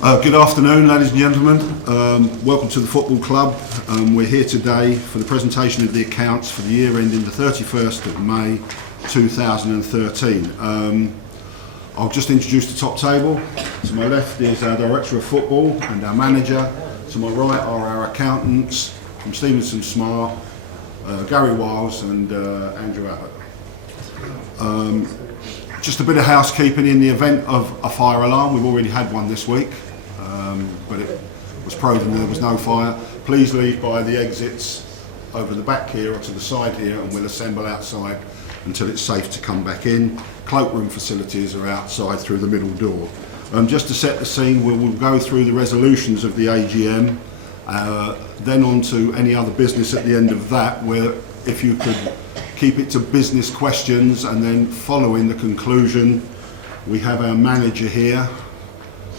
Good afternoon, ladies and gentlemen. Welcome to the Football Club. We're here today for the presentation of the accounts for the year ending the 31st of May 2013. I'll just introduce the top table. To my left is our Director of Football and our Manager. To my right are our accountants from Stevenson Smart, Gary Wiles and Andrew Abbott. Just a bit of housekeeping in the event of a fire alarm. We've already had one this week, but it was proven there was no fire. Please leave by the exits over the back here or to the side here, and we'll assemble outside until it's safe to come back in. Cloakroom facilities are outside through the middle door. Just to set the scene, we'll go through the resolutions of the AGM, then on to any other business at the end of that, where if you could keep it to business questions, and then following the conclusion we have our manager here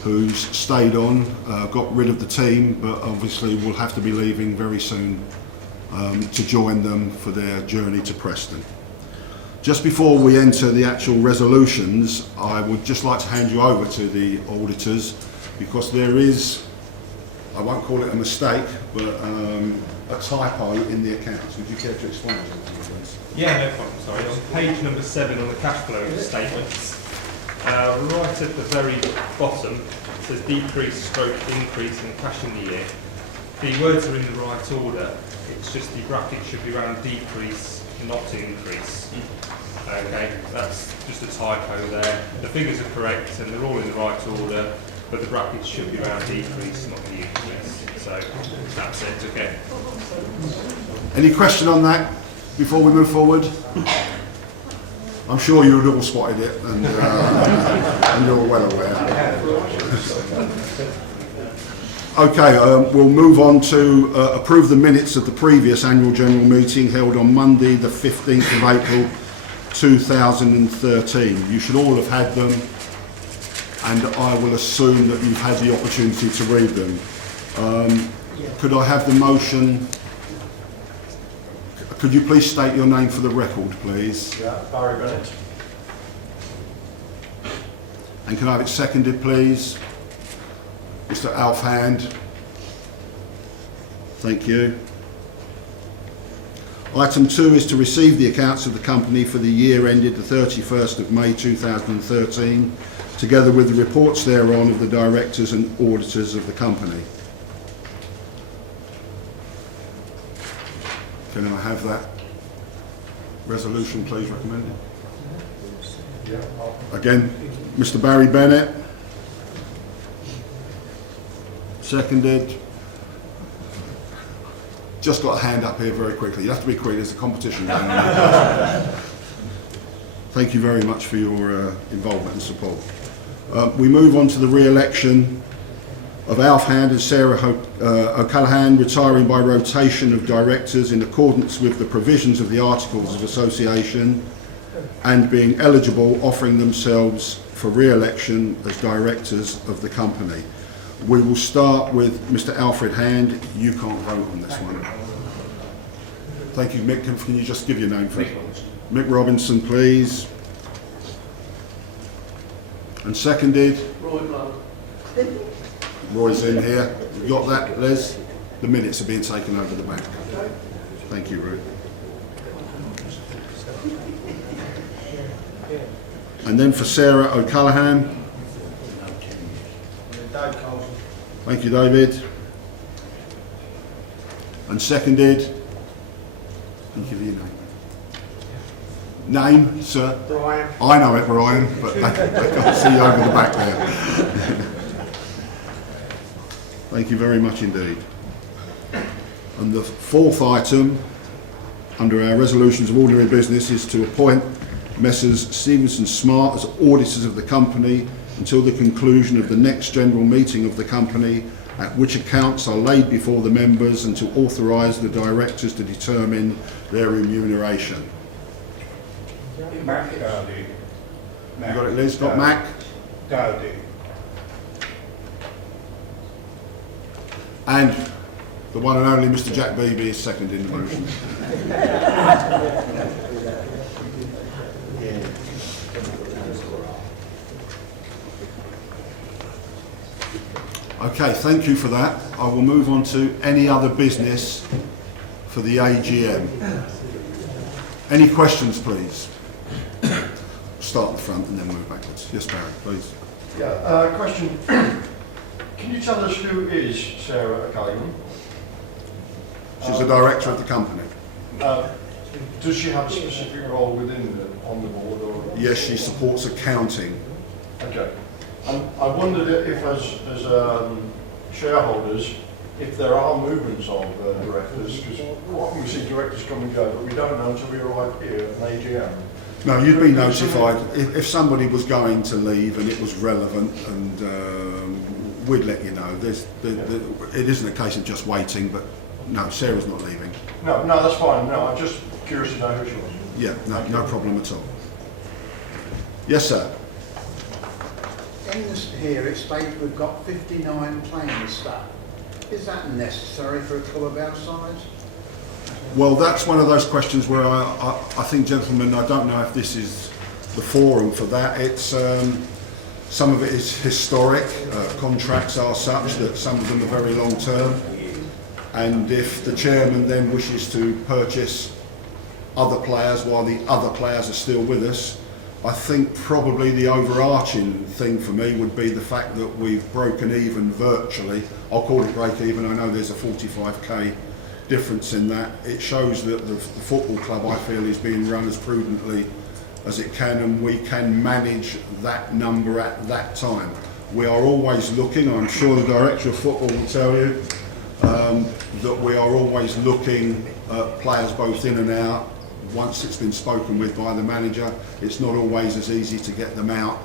who's stayed on, got rid of the team, but obviously will have to be leaving very soon to join them for their journey to Preston. Just before we enter the actual resolutions, I would just like to hand you over to the auditors, because there is, I won't call it a mistake, but a typo in the accounts. Would you care to explain it, please? Yeah, no problem, sorry. On page number 7 on the cash flow statements, right at the very bottom, it says decrease stroke increase in cash in the year. The words are in the right order, it's just the bracket should be around decrease, not increase. Okay, that's just a typo there. The figures are correct and they're all in the right order, but the brackets should be around decrease, not the increase. So that's it, okay. Any question on that before we move forward? I'm sure you had all spotted it, and you're well aware. Okay, we'll move on to approve the minutes of the previous annual general meeting held on Monday the 15th of April 2013. You should all have had them, and I will assume that you've had the opportunity to read them. Could I have the motion? Could you please state your name for the record, please? Yeah, Barry Bennett. And can I have it seconded, please? Mr. Alf Hand. Thank you. Item 2 is to receive the accounts of the company for the year ended the 31st of May 2013, together with the reports thereon of the directors and auditors of the company. Can I have that resolution, please, recommended? Again, Mr. Barry Bennett. Seconded. Just got a hand up here very quickly. You have to be quick, there's a competition going on. Thank you very much for your involvement and support. We move on to the re-election of Alf Hand and Sarah O'Callaghan, retiring by rotation of directors in accordance with the provisions of the Articles of Association and being eligible, offering themselves for re-election as directors of the company. We will start with Mr. Alfred Hand. You can't vote on this one. Thank you, Mick. Can you just give your name for Mick Robinson, please? And seconded? Roy Blow. Roy's in here. You got that, Les? The minutes are being taken over the back. Thank you, Ruth. And then for Sarah O'Callaghan. Thank you, David. And seconded. Thank you for your name. Name, sir? Brian. I know it, Brian, but they can't see you over the back there. Thank you very much indeed. And the fourth item under our resolutions of ordinary business is to appoint Messrs Stevenson Smart as auditors of the company until the conclusion of the next general meeting of the company, at which accounts are laid before the members, and to authorise the directors to determine their remuneration. Mac Dowdy. You got it, Liz? Got Mac? Dowdy. And the one and only Mr. Jack Beebe is seconding the motion. Okay, thank you for that. I will move on to any other business for the AGM. Any questions, please? Start at the front and then move backwards. Yes, Barry, please. Yeah, question. Can you tell us who is Sarah Callaghan? She's the director of the company. Does she have a specific role on the board? Or? Yes, she supports accounting. Okay. And I wondered if as shareholders, if there are movements of directors, because often we see directors come and go, but we don't know until we arrive here at an AGM. No, you'd be notified if somebody was going to leave and it was relevant, and we'd let you know. It isn't a case of just waiting, but no, Sarah's not leaving. No, that's fine. No, I'm just curious to know who she was. Yeah, no problem at all. Yes, sir. In this here, it states we've got 59 playing staff. Is that necessary for a club of our size? Well, that's one of those questions where I think, gentlemen, I don't know if this is the forum for that. It's some of it is historic. Contracts are such that some of them are very long term, and if the chairman then wishes to purchase other players while the other players are still with us, I think probably the overarching thing for me would be the fact that we've broken even virtually. I'll call it break even. I know there's a 45k difference in that. It shows that the football club, I feel, is being run as prudently as it can, and we can manage that number at that time. We are always looking, I'm sure the director of football will tell you, that we are always looking at players both in and out. Once it's been spoken with by the manager, it's not always as easy to get them out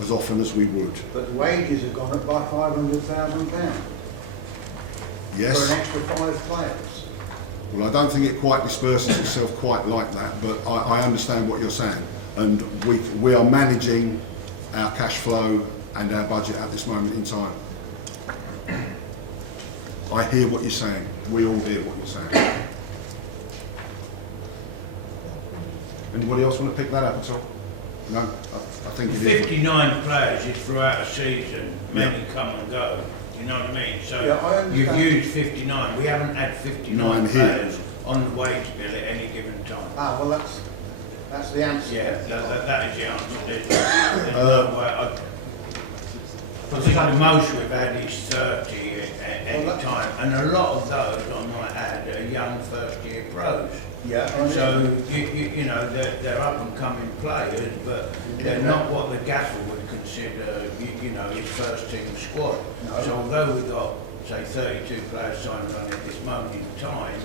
as often as we would. But wages have gone up by £500,000 Yes. for an extra 5 players. Well, I don't think it quite disperses itself quite like that, but I understand what you're saying. And we are managing our cash flow and our budget at this moment in time. I hear what you're saying. We all hear what you're saying. Anybody else want to pick that up at all? No? I think it is. 59 players is throughout a season, many Yeah. come and go. You know what I mean? So Yeah, I understand. you've used 59. We haven't had 59 Nine here. players on the wage bill at any given time. Ah, well, that's the answer. Yeah, that is the answer. There's no way. I think the most we've had is 30 at any time, and a lot of those, I might add, are young first-year pros. Yeah. So you know they're up and coming players, but they're not what the gaffer would consider you know his first team squad. No. So although we've got say 32 players signed on at this moment in time,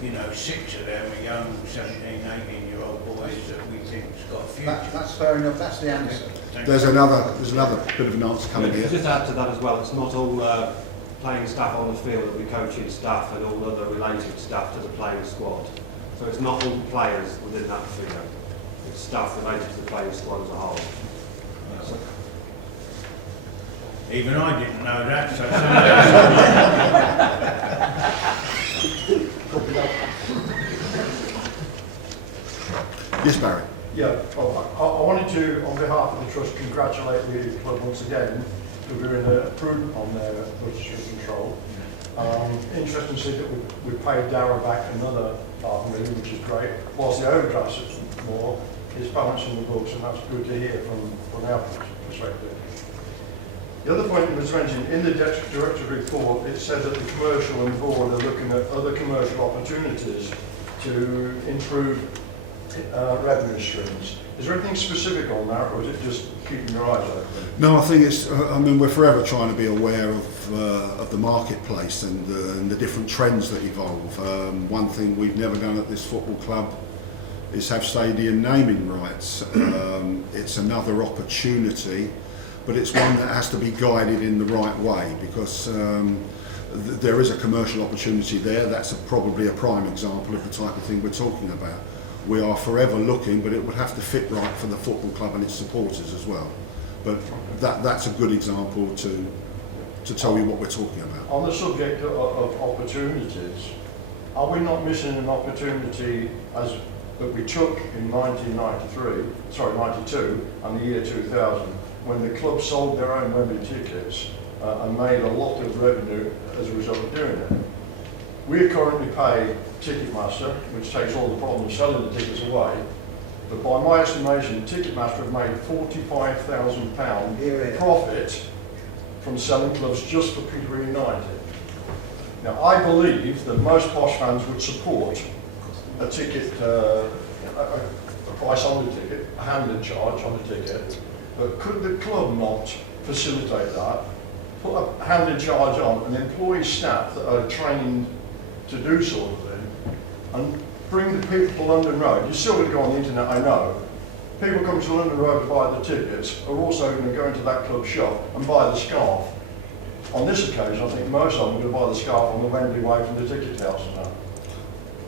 you know 6 of them are young 17, 18-year-old boys that we think's got a future. That's fair enough. That's the answer. There's another bit of an answer coming here. Just add to that as well, it's not all playing staff on the field, it'll be coaching staff and all other related staff to the playing squad. So it's not all players within that figure, it's staff related to the playing squad as a whole. Even I didn't know that. So Yes, Barry. Yeah, well, I wanted to, on behalf of the Trust, congratulate the club once again for being prudent on their budgetary control. Interesting to see that we paid Darragh back another £500,000, which is great. Whilst the overdraft is more, it's balancing the books, and that's good to hear from our perspective. The other point that was mentioned, in the director's report, it said that the commercial and board are looking at other commercial opportunities to improve revenue streams. Is there anything specific on that, or is it just keeping your eyes open? No, I think it's. I mean, we're forever trying to be aware of the marketplace and the different trends that evolve. One thing we've never done at this football club is have stadium naming rights. It's another opportunity, but it's one that has to be guided in the right way, because there is a commercial opportunity there. That's probably a prime example of the type of thing we're talking about. We are forever looking, but it would have to fit right for the football club and its supporters as well. But that's a good example to tell you what we're talking about. On the subject of opportunities, are we not missing an opportunity that we took in 92 and the year 2000, when the club sold their own Wembley tickets and made a lot of revenue as a result of doing it. We currently pay Ticketmaster, which takes all the problem of selling the tickets away, but by my estimation, Ticketmaster have made £45,000 profit from selling clubs just for Peterborough United. Now, I believe that most posh fans would support a ticket, a price on the ticket, a handling charge on the ticket, but could the club not facilitate that, put a handling charge on and employ staff that are trained to do sort of thing, and bring the people to London Road? You still going to go on the internet, I know. People come to London Road to buy the tickets are also going to go into that club shop and buy the scarf. On this occasion, I think most of them are going to buy the scarf on the Wembley way from the ticket house now.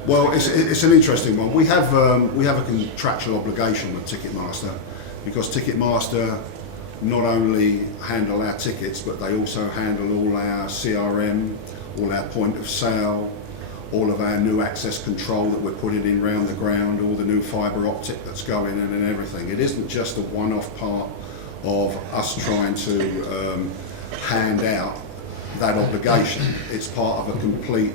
Well, it's an interesting one. We have a contractual obligation with Ticketmaster, because Ticketmaster not only handle our tickets, but they also handle all our CRM, all our point of sale, all of our new access control that we're putting in round the ground, all the new fibre optic that's going in and everything. It isn't just a one-off part of us trying to hand out that obligation. It's part of a complete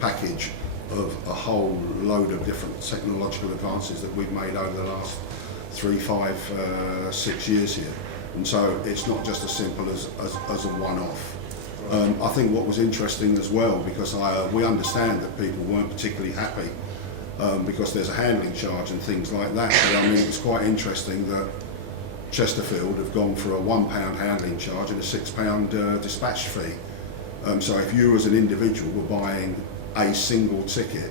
package of a whole load of different technological advances that we've made over the last 3, 5, 6 years here. And so it's not just as simple as a one-off. I think what was interesting as well, because we understand that people weren't particularly happy because there's a handling charge and things like that. But I mean, it was quite interesting that Chesterfield have gone for a £1 handling charge and a £6 dispatch fee. So if you as an individual were buying a single ticket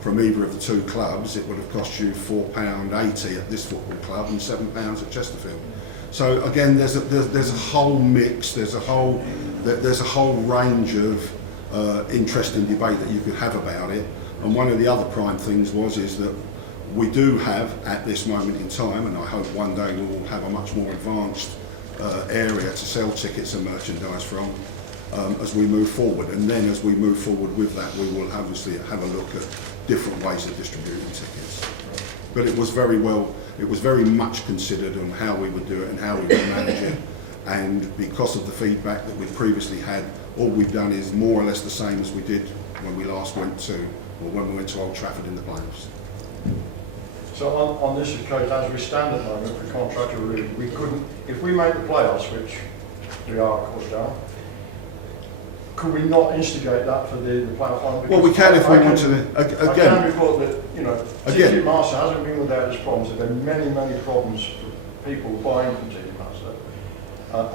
from either of the two clubs, it would have cost you £4.80 at this football club and £7 at Chesterfield. So again, there's a whole mix, there's a whole range of interesting debate that you could have about it. And one of the other prime things is that we do have at this moment in time, and I hope one day we will have a much more advanced area to sell tickets and merchandise from as we move forward. And then as we move forward with that, we will obviously have a look at different ways of distributing tickets. But it was very much considered on how we would do it and how we would manage it. And because of the feedback that we've previously had, all we've done is more or less the same as we did when we went to Old Trafford in the playoffs. So on this occasion, as we stand at the moment for contractual review, we couldn't, if we make the playoffs, which we are of course now, could we not instigate that for the playoff final? Well, we can if we want to. I can report that, Ticketmaster hasn't been without its problems. There have been many, many problems for people buying from Ticketmaster.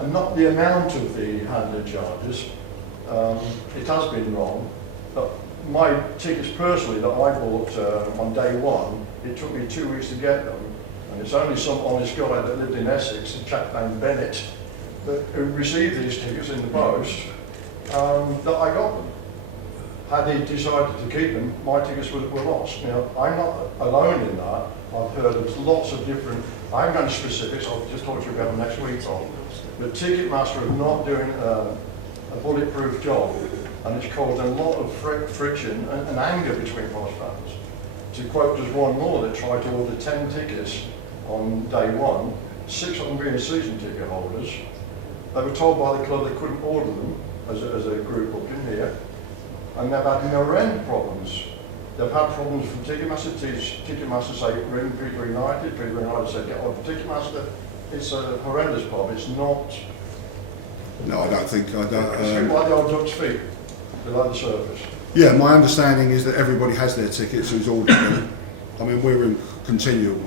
And not the amount of the handling charges. It has been wrong. But my tickets personally that I bought on day one, it took me 2 weeks to get them. And it's only some honest guy that lived in Essex, a chap named Bennett, who received these tickets in the post, that I got them. Had he decided to keep them, my tickets were lost. Now, I'm not alone in that. I've heard of lots of different, I'm going to specifics, I'll just talk to you about them next week on. But Ticketmaster are not doing a bulletproof job, and it's caused a lot of friction and anger between posh fans. To quote just one more that tried to order 10 tickets on day one, 6 of them being season ticket holders. They were told by the club they couldn't order them as a group booking here, and they've had no end problems. They've had problems from Ticketmaster. Ticketmaster say ring Peterborough United. Peterborough United say get on Ticketmaster. It's a horrendous pub. It's not. No, I don't think. It's a bit like the old duck's feet below the surface. Yeah, my understanding is that everybody has their tickets who's ordered them. I mean, we're in continual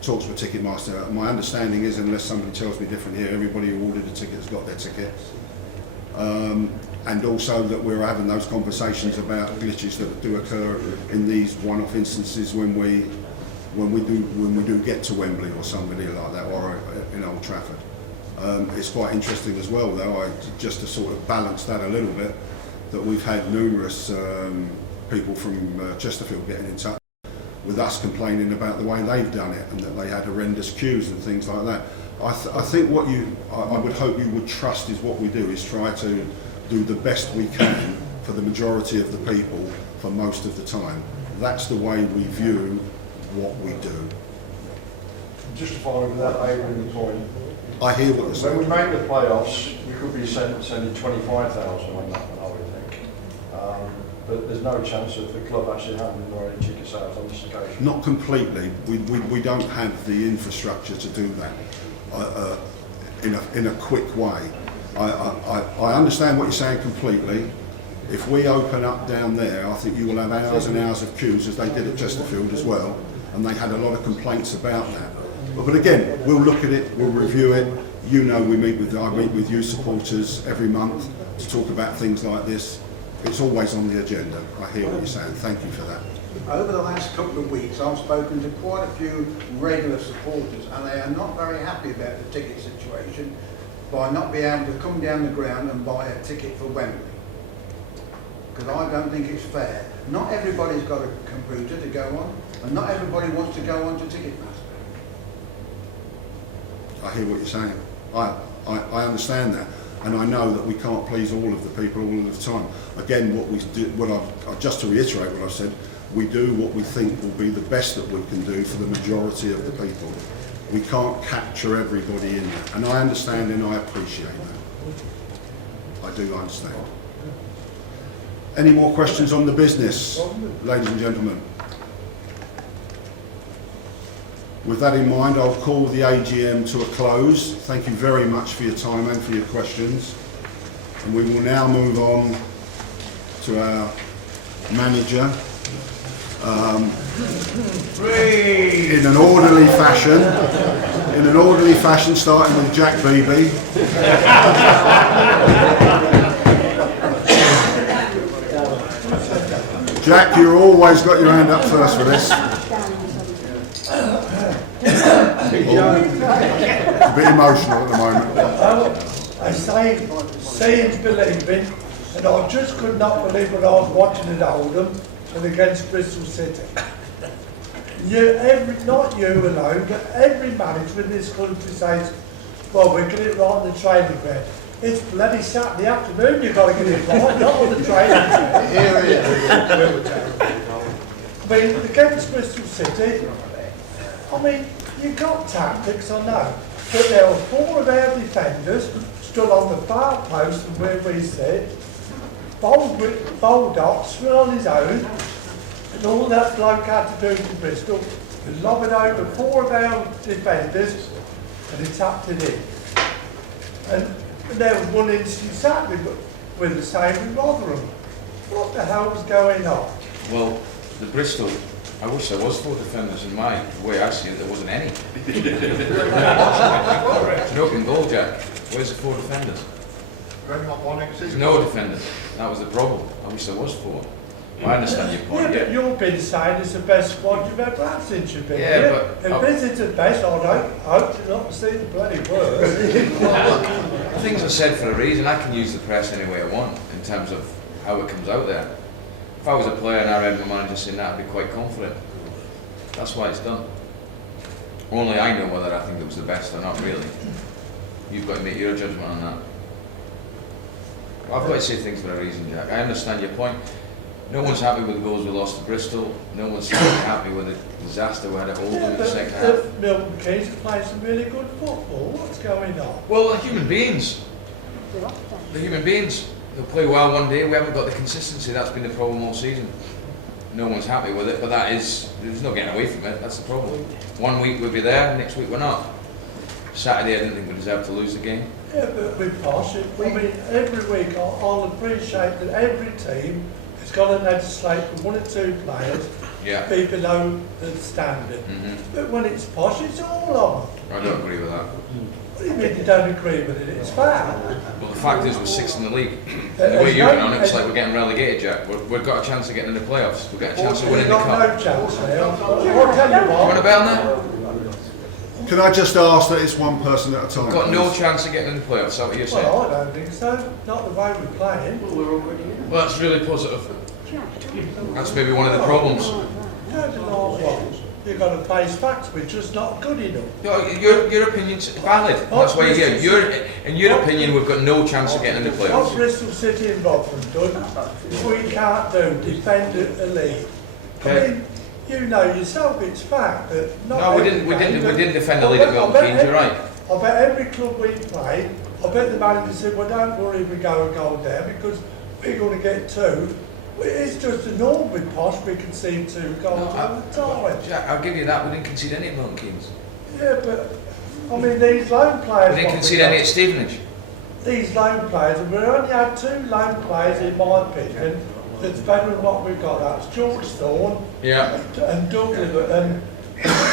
talks with Ticketmaster. My understanding is, unless somebody tells me different here, everybody who ordered a ticket has got their ticket. And also that we're having those conversations about glitches that do occur in these one-off instances when we do get to Wembley or somebody like that, or in Old Trafford. It's quite interesting as well, though, just to sort of balance that a little bit, that we've had numerous people from Chesterfield getting in touch with us complaining about the way they've done it and that they had horrendous queues and things like that. I think what I would hope you would trust is what we do is try to do the best we can for the majority of the people for most of the time. That's the way we view what we do. Just to follow with that Adrian point, I hear what you're When we saying. make the playoffs, we could be sending 25,000 on that one, I would think. But there's no chance of the club actually having more any ticket sales on this occasion. Not completely. We don't have the infrastructure to do that in a quick way. I understand what you're saying completely. If we open up down there, I think you will have hours and hours of queues, as they did at Chesterfield as well, and they had a lot of complaints about that. But again, we'll look at it, we'll review it. You know, I meet with you supporters every month to talk about things like this. It's always on the agenda. I hear what you're saying. Thank you for that. Over the last couple of weeks, I've spoken to quite a few regular supporters, and they are not very happy about the ticket situation by not being able to come down the ground and buy a ticket for Wembley. Because I don't think it's fair. Not everybody's got a computer to go on, and not everybody wants to go on to Ticketmaster. I hear what you're saying. I understand that, and I know that we can't please all of the people all of the time. Again, just to reiterate what I've said, we do what we think will be the best that we can do for the majority of the people. We can't capture everybody in that, and I understand and I appreciate that. I do understand. Any more questions on the business, ladies and gentlemen? With that in mind, I'll call the AGM to a close. Thank you very much for your time and for your questions. And we will now move on to our manager in an orderly fashion. In an orderly fashion, starting with Jack Beebe. Jack, you've always got your hand up first for this. It's a bit emotional at the moment. I say, seeing believing, and I just could not believe when I was watching at Oldham and against Bristol City. Not you alone, but every manager in this country says, well, we'll get it right on the training ground. It's bloody Saturday afternoon, you've got to get it right, not on the training ground. I mean, against Bristol City, I mean, you've got tactics, I know, but there were 4 of our defenders stood on the far post from where we sit. Baldock were on his own, and all that bloke had to do for Bristol was lob it over 4 of our defenders, and he tapped it in. And there was one instance Saturday with the same with Rotherham. What the hell was going on? Well, the Bristol, I wish there was 4 defenders in my way. I see it, there wasn't any. It's an open goal, Jack. Where's the 4 defenders? There's no defenders. That was the problem. I wish there was 4. I understand your point, But you've been saying it's the best squad you've ever had since you've been Yeah, here. but- If it's the best, I hope you're not to see the bloody worst. Things are said for a reason. I can use the press any way I want in terms of how it comes out there. If I was a player and I read my manager saying that, I'd be quite confident. That's why it's done. Only I know whether I think it was the best or not, really. You've got to make your judgment on that. I've got to say things for a reason, Jack. I understand your point. No one's happy with the goals we lost to Bristol. No one's happy with the disaster we had at Oldham in the second half. Milton Keynes are playing some really good football. What's going on? Well, the human beings. The human beings. They'll play well one day. We haven't got the consistency. That's been the problem all season. No one's happy with it, but there's no getting away from it. That's the problem. One week we'll be there, next week we're not. Saturday I didn't think we deserved to lose the game. Yeah, but we're posh. I mean, every week I'll appreciate that every team has got to legislate for 1 or 2 players Yeah. be below the standard. But when it's posh, it's all on. I don't agree with that. What do you mean you don't agree with it? It's fair. Well, the fact is we're 6th in the league. And the way you're going on it, it's like we're getting relegated, Jack. We've got a chance of getting in the playoffs. We've got a chance of winning We've the got cup. no chance now. I'll tell you You want a what. bell now? Can I just ask that it's one person at a time? We've got no please? chance of getting in the playoffs. Is that what you're saying? Well, I don't think so. Not the way we're playing. Well, that's really positive. That's maybe one of the problems. No, no, what? You've got to face facts. We're just not good enough. Your opinion's valid. That's why you're here. In your opinion, we've got no chance of getting in the What playoffs. Bristol City and Rotherham done, we can't do, defend a league. I Okay. mean, you know yourself, it's fact that not No, we every didn't game, but defend the lead at Milton Keynes. You're right. I bet every club we play, I bet the manager said, well, don't worry if we go a goal down because we're going to get 2. It's just a norm with Posh, we concede 2 goals all the time. Jack, I'll give you that, we didn't concede any at Milton Keynes. Yeah, but, I mean, these loan players... We didn't concede any at Stevenage. These loan players, and we only had 2 loan players, in my opinion, that's better than what we've got. That's George Thorne Yeah. and Doug Livermore, and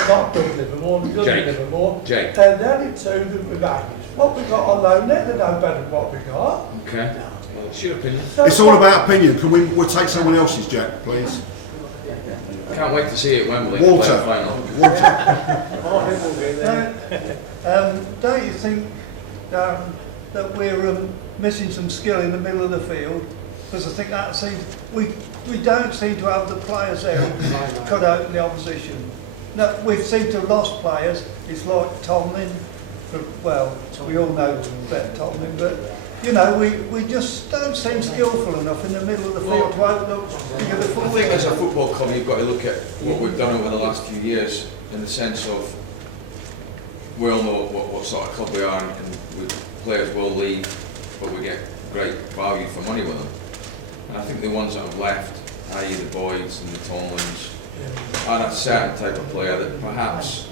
not Doug Livermore, Doug Jake. Livermore. Jake. They're the only 2 that we've had. What we got on loan, they're no better than what we got. Okay. Well, it's your opinion. So It's all about opinion. Can we'll take someone else's, Jack, please? Can't wait to see it at Wembley. Walter. The final. Don't you think that we're missing some skill in the middle of the field? Because I think that seems we don't seem to have the players there who cut out the opposition. No, we seem to have lost players. It's like Tomlin. Well, we all know about Tomlin, but you know we just don't seem skillful enough in the middle of the field to open up to the I full. think as a football club you've got to look at what we've done over the last few years in the sense of we all know what sort of club we are and players will leave but we get great value for money with them. And I think the ones that have left, i.e. the Boyds and the Tomlins, are a certain type of player that perhaps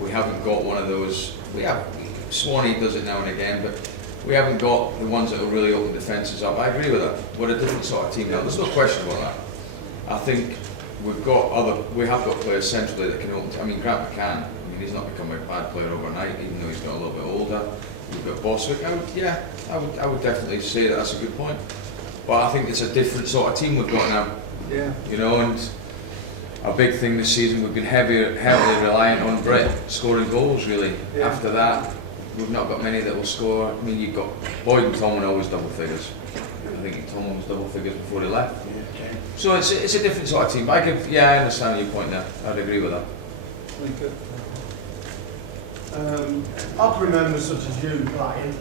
we haven't got one of those. We have, Swanee does it now and again, but we haven't got the ones that will really open defences up. I agree with that. We're a different sort of team now. There's no question about that. I think we have got players centrally that can open. I mean, Grant McCann. I mean, he's not become a bad player overnight, even though he's got a little bit older. We've got Boswick. I would definitely say that that's a good point. But I think it's a different sort of team we've got now. Yeah. You know, and a big thing this season, we've been heavily reliant on Brett scoring goals, really. Yeah. After that, we've not got many that will score. I mean, you've got Boyd and Tomlin always double figures. I think Tomlin was double figures before he left. So it's a different sort of team. But I understand your point there. I'd agree with that. I can remember such as you playing,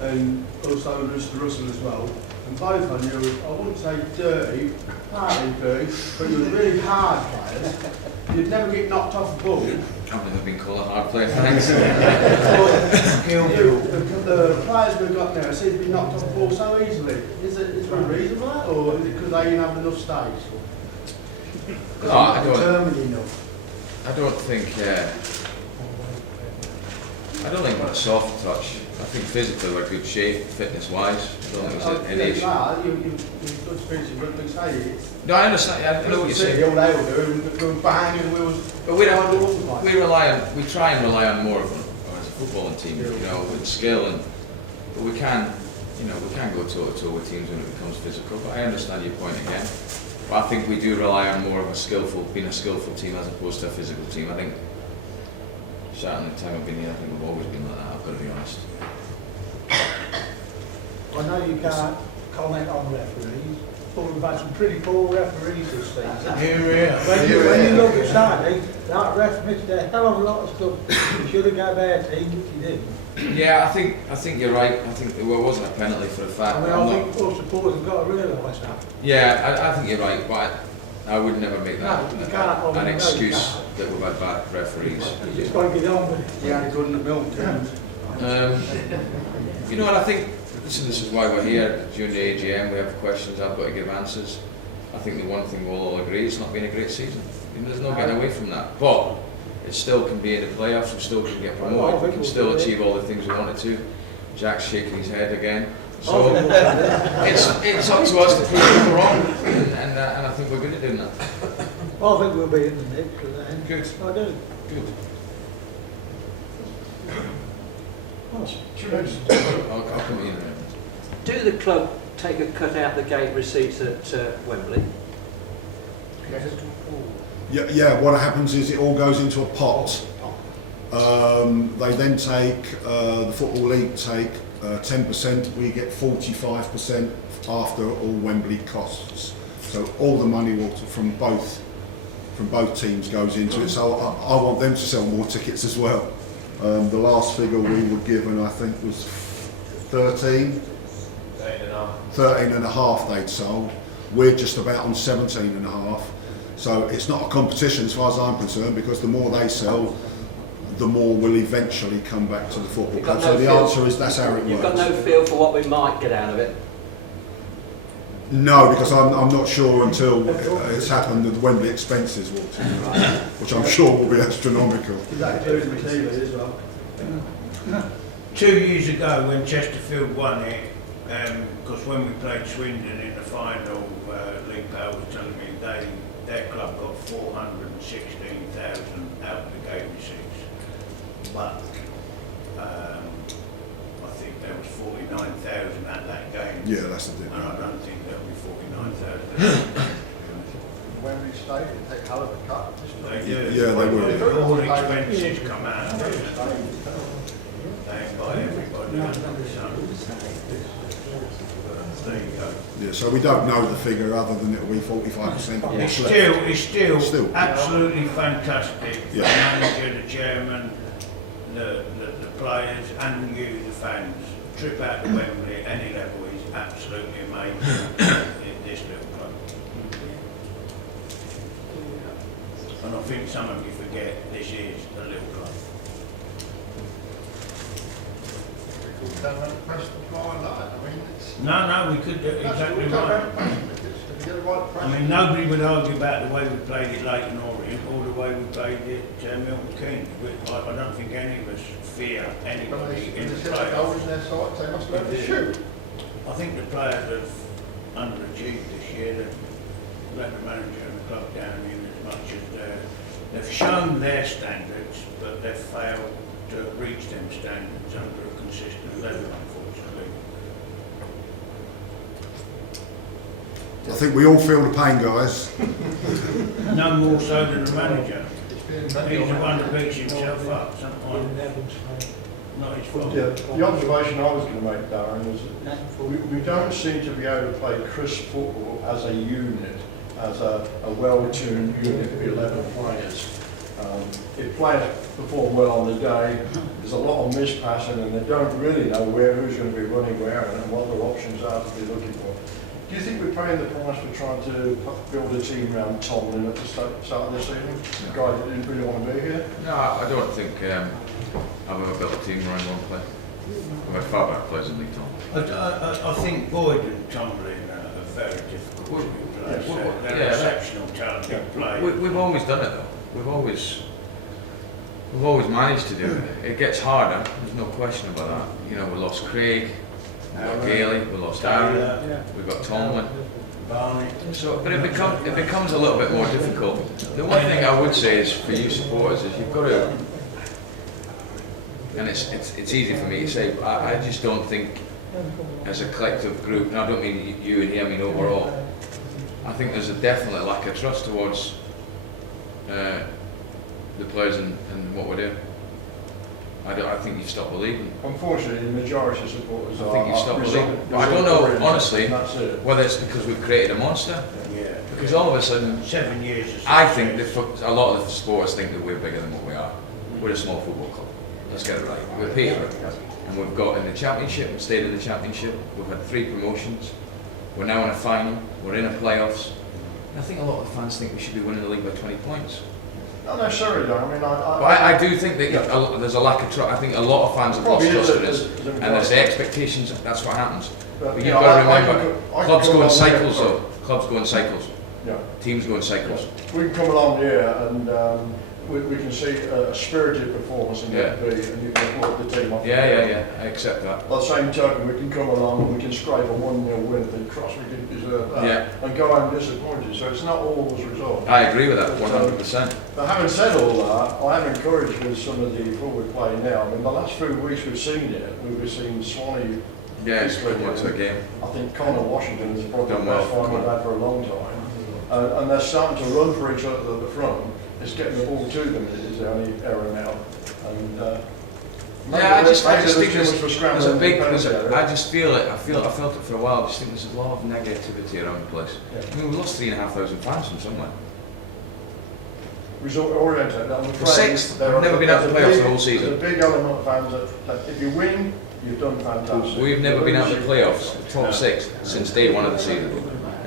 and also Mr. Russell as well. And both of you, I wouldn't say dirty, partly dirty, but you were really hard players. You'd never get knocked off the ball. I've never been called a hard player, thanks. The players we've got now seem to be knocked off the ball so easily. Is there a reason for that, or is it because they didn't have enough stakes? No, I don't. Determined enough. I don't think it's soft touch. I think physically we're good shape, fitness-wise. I don't think there's any issue. You've good experience in rugby, say it. No, I understand. I know what you're saying. All they were doing, we were banging, we was. But we try and rely on more of them as a footballing team, you know, with skill but we can go toe to toe with teams when it becomes physical. But I understand your point again. But I think we do rely on more of being a skillful team as opposed to a physical team. I think certainly the time I've been here, I think we've always been like that. I've got to be honest. I know you can't comment on referees, but we've had some pretty poor referees this season. When you look at Saturday, that ref missed a hell of a lot of stuff. He should have gave our team, which he didn't. Yeah, I think you're right. I think there wasn't a penalty for the fact. I mean, I think all supporters have got to realise that. Yeah, I think you're right, but I would never make that No, you can't. an excuse that we've had bad referees. You just got to get on with it. Yeah, good in the milk terms. You know what, I think, listen, this is why we're here during the AGM. We have questions, I've got to give answers. I think the one thing we'll all agree, it's not been a great season. I mean, there's no getting away from that. But it still can be in the playoffs, we still can get promoted, we can still achieve all the things we wanted to. Jack's shaking his head again. So it's up to us to prove people wrong, and I think we're good at doing that. I think we'll be in the mix for that. Good. I do. Good. I'll come in a minute. Do the club take a cut out the gate receipts at Wembley? Yeah, what happens is it all goes into a pot. They then take, the Football League take 10%, we get 45% after all Wembley costs. So all the money from both teams goes into it. So I want them to sell more tickets as well. The last figure we were given, I think, was 13 and a half they'd sold. We're just about on 17 and a half. So it's not a competition as far as I'm concerned, because the more they sell, the more will eventually come back to the football You've got club. So no the feel- answer is that's how it You've works. got no feel for what we might get out of it. No, because I'm not sure until it's happened that the Wembley expenses walked in, which I'm sure will be astronomical. Is that including the TV as well? 2 years ago when Chesterfield won it, because when we played Swindon in the final, Lee Powell was telling me their club got 416,000 out of the gate receipts. But I think there was 49,000 at that game. Yeah, that's the And difference. I don't think there'll be 49,000. Wembley Stadium, take a hell of a cut. They do. Yeah, they will. All the expenses come out. They buy everybody under the sun. There you go. Yeah, so we don't know the figure other than it'll be 45%. It's still Still. absolutely fantastic. The Yeah. manager, the chairman, the players, and you, the fans. A trip out to Wembley at any level is absolutely amazing in this little club. And I think some of you forget this is a little club. No, we could do exactly right. I mean, nobody would argue about the way we played it Leighton Orient or the way we played it Milton Keynes. I don't think any of us fear anybody in the playoffs. I think the players have underachieved this year. They've let the manager and the club down in as much as they've shown their standards, but they've failed to reach them standards under a consistent level, unfortunately. I think we all feel the pain, guys. No more so than the manager. He's the one that beats himself up sometimes. Not his fault. Yeah, the observation I was going to make, Darren, was that we don't seem to be able to play crisp football as a unit, as a well-tuned unit of 11 players. If players perform well on the day, there's a lot of mispassing and they don't really know who's going to be running where and what their options are to be looking for. Do you think we're paying the price for trying to build a team around Tomlin at the start of this season? The guy that didn't really want to be here? No, I don't think I've ever built a team around one player. I've had far better players than Lee Tom. I think Boyd and Tomlin are very difficult to replace. They're exceptional, talented players. We've always done it though. We've always managed to do it. It gets harder. There's no question about that. You know, we lost Craig, we got Gailey, we lost Aaron, we've got Tomlin. Barney. So, but it becomes a little bit more difficult. The one thing I would say is for you supporters is you've got to, and it's easy for me to say, I just don't think as a collective group, and I don't mean you and him, I mean overall, I think there's a definite lack of trust towards the players and what we're doing. I think you've stopped believing. Unfortunately, the majority of supporters I think you've stopped believing. But I don't know, honestly, whether it's because we've created a monster. Yeah. Because all of a sudden, 7 years. I think a lot of the supporters think that we're bigger than what we are. We're a small football club. Let's get it right. We're Peterborough. And we've got in the championship, we've stayed in the championship, we've had 3 promotions, we're now in a final, we're in a playoffs. And I think a lot of the fans think we should be winning the league by 20 points. Not necessarily, though. I mean, But I do think that there's a lack of trust. I think a lot of fans have lost trust in us. And there's the expectations, that's what happens. But you've got to remember, clubs go in cycles though. Clubs go in cycles. Yeah. Teams go in cycles. We can come along here and we can see a spirited performance in Yeah. B, and you can put the team off. Yeah, I accept that. By the same token, we can come along and we can scrape a 1-0 win at the cross, we didn't deserve that, Yeah. and go home disappointed. So it's not always resolved. I agree with that 100%. But having said all that, I am encouraged with some of the football we're playing now. I mean, the last few weeks we've seen it. We've seen Swanee. Yeah, it's good one to a game. I think Connor Washington is probably Done the best well. one we've had for a long time. And they're starting to run for each other at the front. It's getting the ball to them is the only error now. And Yeah, I just think there's I just feel it. I felt it for a while. I just think there's a lot of negativity around the place. Yeah. I mean, we lost 3,500 fans from somewhere. result oriented. I'm afraid Sixth. there We've are- never been out of the there's a playoffs big- the whole season. There's a big element of fans that if you win, you've done fantastic. We've never been out of the playoffs, top 6, since day 1 of the season.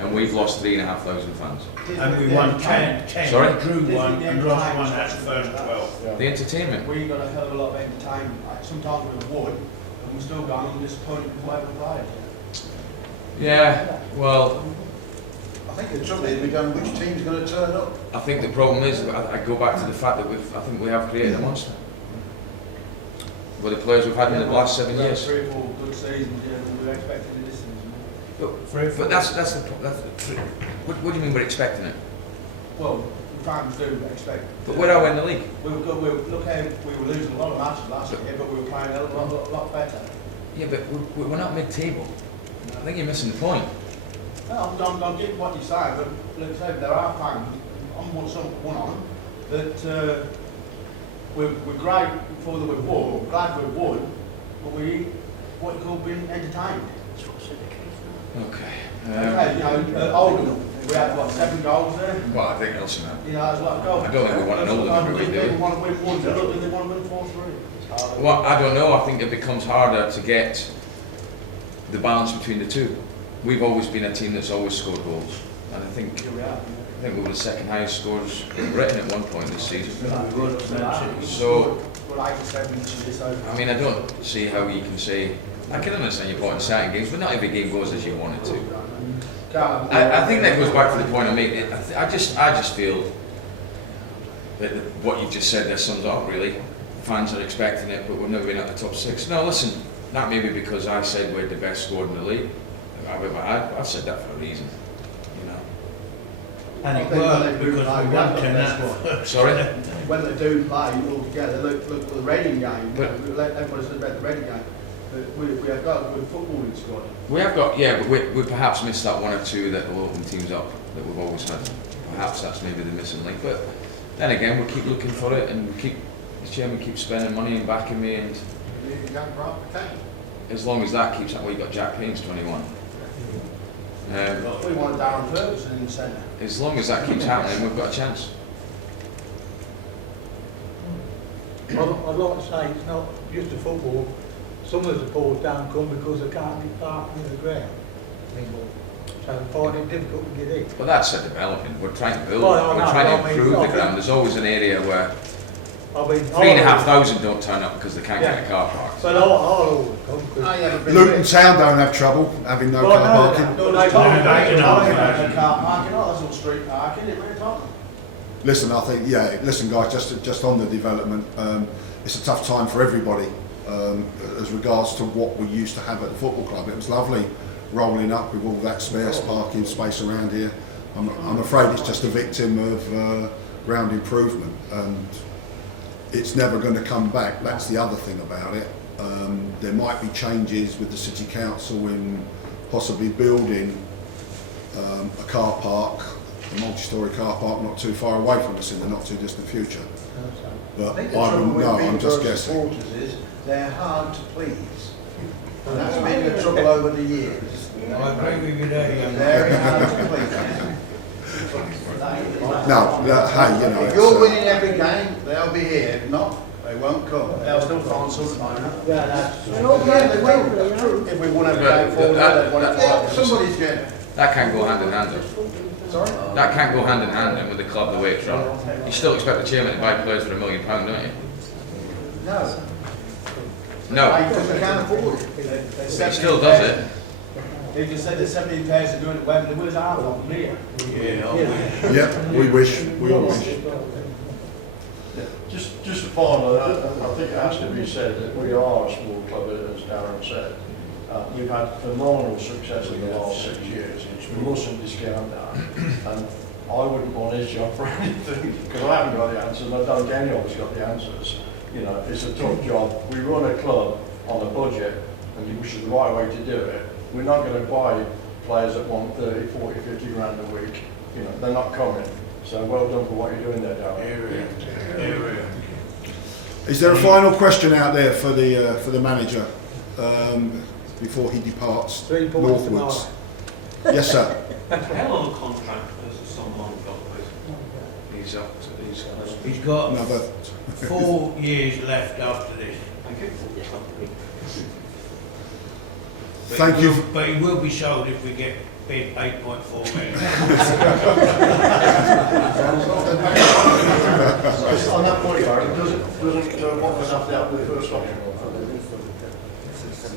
and we've lost 3,500 fans. And we won 10, Sorry? drew one and lost one at the first 12. The entertainment. We got a hell of a lot of entertainment. Like, sometimes we won, and we're still going on disappointed with the way we played. Yeah, well, I think the trouble is we don't know which team's going to turn up. I think the problem is, I go back to the fact that I think we have created a monster. With the players we've had in the last 7 years. 3 or 4 good seasons, yeah, we were expecting this season. But that's the what do you mean we're expecting it? Well, the fans do expect. But where are we in the league? We were good. Look how we were losing a lot of matches last year, but we were playing a lot better. Yeah, but we're not mid-table. I think you're missing the point. No, I'm getting what you're saying, but like I said, there are fans, I'm one on them, that we're great for that we've won, we're glad we've won, but we, what you call being entertained. Okay. Okay, you know, Oldham, we had what, 7 goals there? Well, I think else You know, there's a lot of goals. I don't think we want to know them every week, do we? They want to win 1-0, and they want to win 4-3. Well, I don't know. I think it becomes harder to get the balance between the two. We've always been a team that's always scored goals, and I think Here we are. we were the second highest scorers in Britain at one point this season. So, So, we're like 7 inches this over. I mean, I don't see how you can say. I can understand your point in certain games, but not every game goes as you want it to. I think that goes back to the point I made. I just feel that what you've just said there sums up really. Fans are expecting it, but we've never been at the top 6. No, listen, that may be because I said we're the best squad in the league. I've said that for a reason, you know. And it worked because we won 10 out. Sorry? When they do play all together, look at the Reading game. But- Everybody said about the Reading game. But we have got a good footballing squad. We have got, yeah, but we perhaps missed that one or two that will open teams up that we've always had. Perhaps that's maybe the missing link. But then again, we'll keep looking for it, and the chairman keeps spending money and backing me, and as long as that keeps happening, we've got Jack Payne's 21. We want Darren Ferguson in the centre. As long as that keeps happening, we've got a chance. I'd like to say it's not just a football. Some of the supporters don't come because they can't be parking in the ground anymore. So they find it difficult to get in. But that's a development. We're trying to build. Well, I we're know, trying but to I mean, improve I the think- ground. There's always an area where I mean, 3,500 don't turn up because they can't get a car park. But I'll always come because Luton Town don't have trouble having no car parking. No, They can't parking, car parking, oh, that's all street parking, it really problem. Listen, I think, yeah, listen guys, just on the development, it's a tough time for everybody as regards to what we used to have at the football club. It was lovely rolling up with all that spare parking space around here. I'm afraid it's just a victim of ground improvement, and it's never going to come back. That's the other thing about it. There might be changes with the City Council in possibly building a car park, a multi-storey car park not too far away from us in the not too distant future. But I think the I trouble wouldn't with know, I'm just Peterborough guessing. supporters is they're hard to please. And that's been the trouble over the years. I agree with you there, young Very man. hard to please. No, hey, you know, If you're winning every game, they'll be here. If not, they won't come. They'll still find something like that. yeah, that's Yeah, they will. That's true. If we won every game, 4-0, they'd want it Yeah, 5. somebody's getting. That can't go hand in hand though. Sorry? That can't go hand in hand then with the club the way it's run. You still expect the chairman to buy players for £1 million, don't you? No. No, Because they can't afford it. but he still does it. They just said there's 17 pairs are doing it Wembley, where's half of them here? Yeah, we wish, we all wish. Just a final, I think it has to be said that we are a small club, as Darren said. We've had phenomenal success in the last 6 years. We mustn't discount that. And I wouldn't want his job for anything, because I haven't got the answers, and I don't think any of us got the answers. You know, it's a tough job. We run a club on a budget, and which is the right way to do it. We're not going to buy players that want 30, 40, 50 grand a week. You know, they're not coming. So well done for what you're doing there, Darren. Is there a final question out there for the manager before he departs 3 points northwards? Yes, sir. How long a contract has someone got with? He's up. He's got Another 4 years left after this. Thank you. Thank you. But it will be sold if we get bid 8.4 million. Just on that point, Barry, doesn't Watford have to have the first option?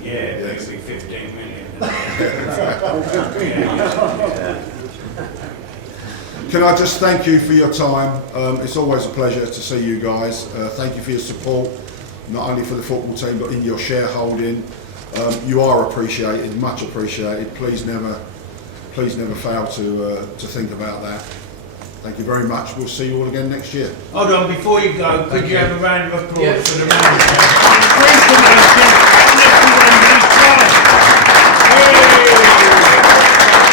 Yeah, it'll be 15 million. Can I just thank you for your time? It's always a pleasure to see you guys. Thank you for your support, not only for the football team, but in your shareholding. You are appreciated, much appreciated. Please never fail to think about that. Thank you very much. We'll see you all again next year. Hold on, before you go, could you have a round of applause Yes. for the manager? Please come and